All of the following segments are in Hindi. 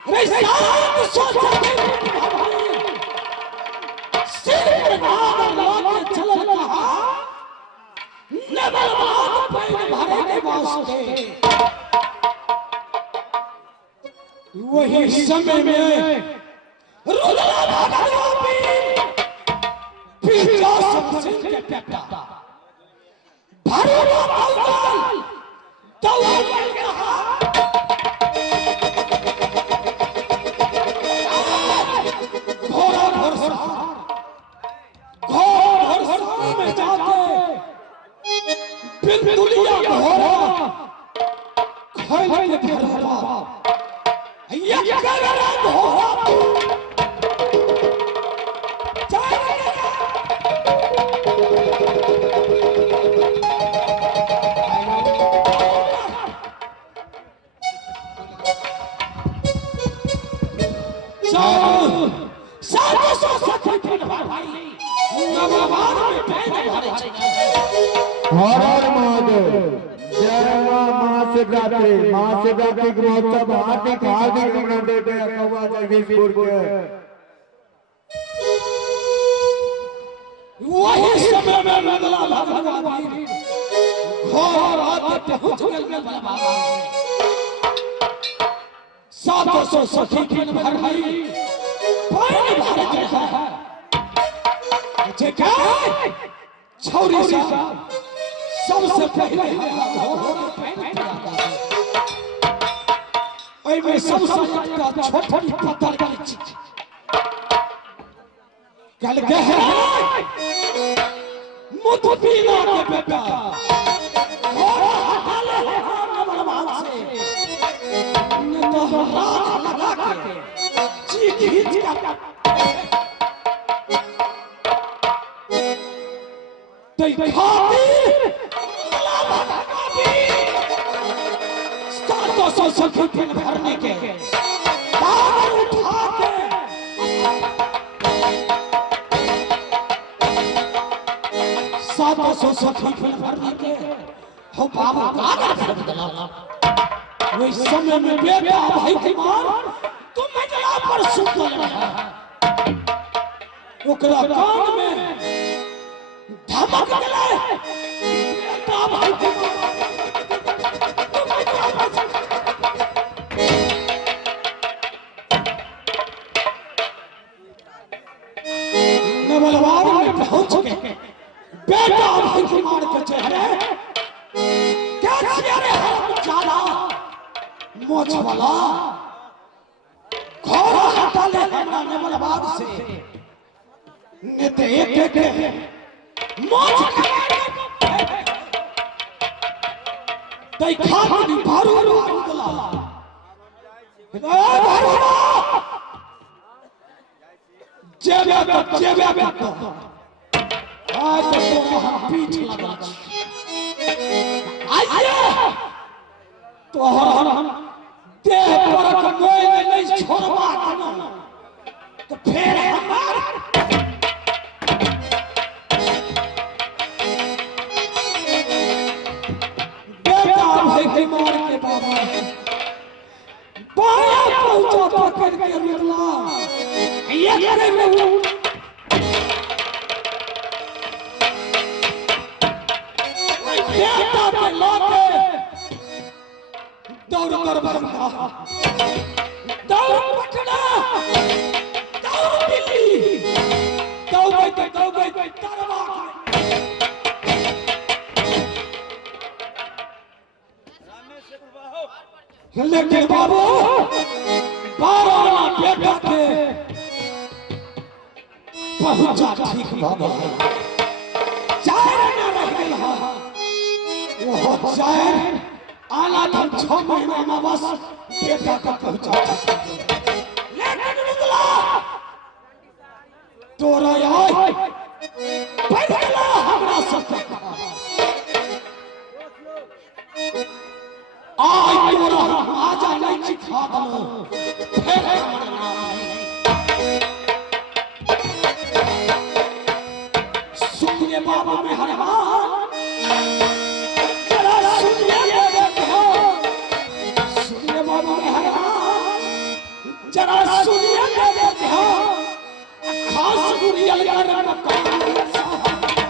अरे सात सौ सखी सिर पर नाग लगा के चलल कहा नवल बात पैन भरे के वास्ते। वही समय में रुदला भागा पीर सब सिंह के बेटा भरवा अवसर दौड़ बढ़ रहा घोड़ा घोड़ा में जाके बिल्कुलिया घोड़ा खोल के भरवा ये कलरा घोड़ा महाशिवरात्रि के महोत्सव हार्दिक हार्दिक अभिनंदन कौवा जगदीशपुर के। वही समय में नगला भगवान घोर आते पहुंच गए बाबा 700 सखी दिन भर गई पानी भर के है जे क्या छौरी साहब सबसे पहले में सबसे छोटी पत्थर की चीज कल के है मुतबीना के बेटा घोड़ा हटा ले नवलवान से न तो रात लगा के चीख खींच का तई खातिर सखी दिन भरने के तार उठा के सखी दिन भरने के हो बाबा कागर कर दिला। वही समय में बेटा भाई कुमार तुम जला पर सुतल रहा ओकरा कान में धमक दिला बेटा भाई कुमार नवलवार में पहुंच गए बेटा भाई कुमार के चेहरे क्या चेहरे हैं ज्यादा मोछ वाला घोड़ा हटा ले हमरा नवलवार से नेते एक एक मोछ तई खाती भारू बोला जेबे आज तो हम पीठ लगा आइए तो हम देह पर कोई नहीं छोड़वा तो फिर हमार बेटा भाई कुमार के बाबा बाया पहुंचा पकड़ के रुला ये करे में बेटा पे लौटे दौड़ कर भगा दौड़ पकड़ा दौड़ बिल्ली दौड़ गई तरवा लेकिन बाबू बारह बेटा के पहुंचा ठीक बाबा चार न रह गई है वो चार आला था 6 महीना में बस बेटा का पहुंचा लेकिन निकला तोरा आय पहला हमरा सब आज तोरा आजा नहीं चिखा दो फिर सुनिए बाबा में हरमान जरा सुनिए बाबा में हरमान जरा सुनिए मेरे ध्यान खास गुरियल कर मकान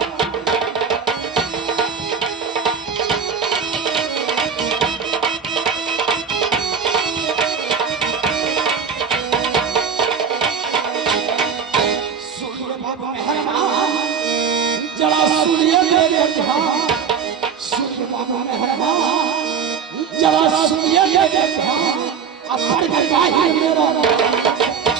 सुनिए बाबा मेहरबान जरा सुनिए मेरे ध्यान सुनिए बाबा मेहरबान जरा सुनिए मेरे ध्यान अब पर गवाही मेरा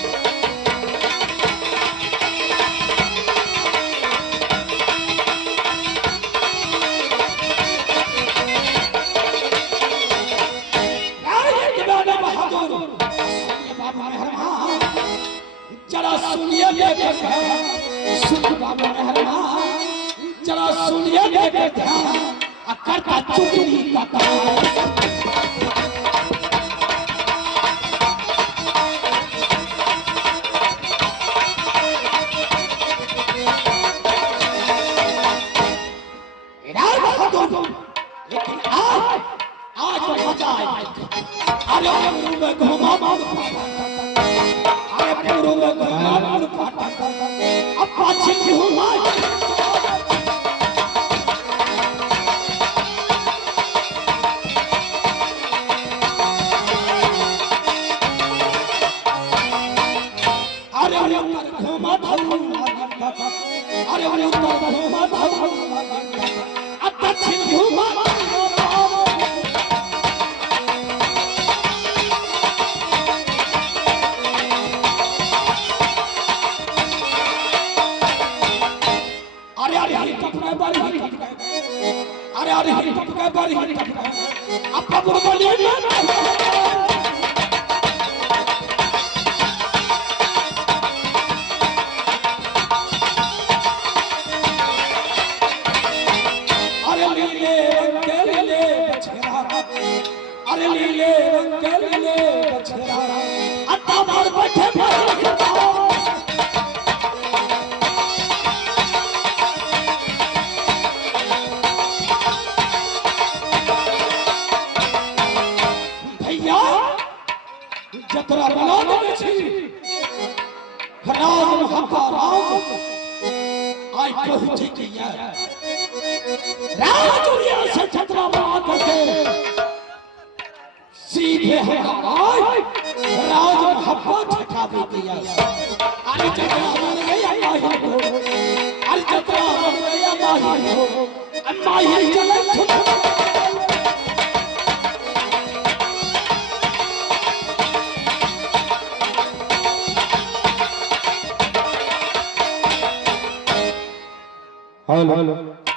जरा सुनिए मेरे ध्यान सुन बाबा मेहरबान जरा सुनिए मेरे ध्यान करता चुगली का काम लेकिन आज मजा आएगा अरे में घुमा अरे पूर्व में घुमा अब पाछे घुमा अरे घुमा अरे घुमा अब दक्षिण घुमा अरे अरे हरी टपका बारी हरी टपका अब पकड़ बोलिए अरे लीले रंग के लीले बछड़ा अरे लीले रंग के लीले बछड़ा अत्ता मार बैठे जतरा बना देने छी राज महका राज आई पहुंचे किया राज उड़िया से जतरा बना करके सीधे हमारा राज महका ठका दे दिया अरे जतरा बन गया माही हो अरे जतरा बन गया माही हो माही चले छुट हेलो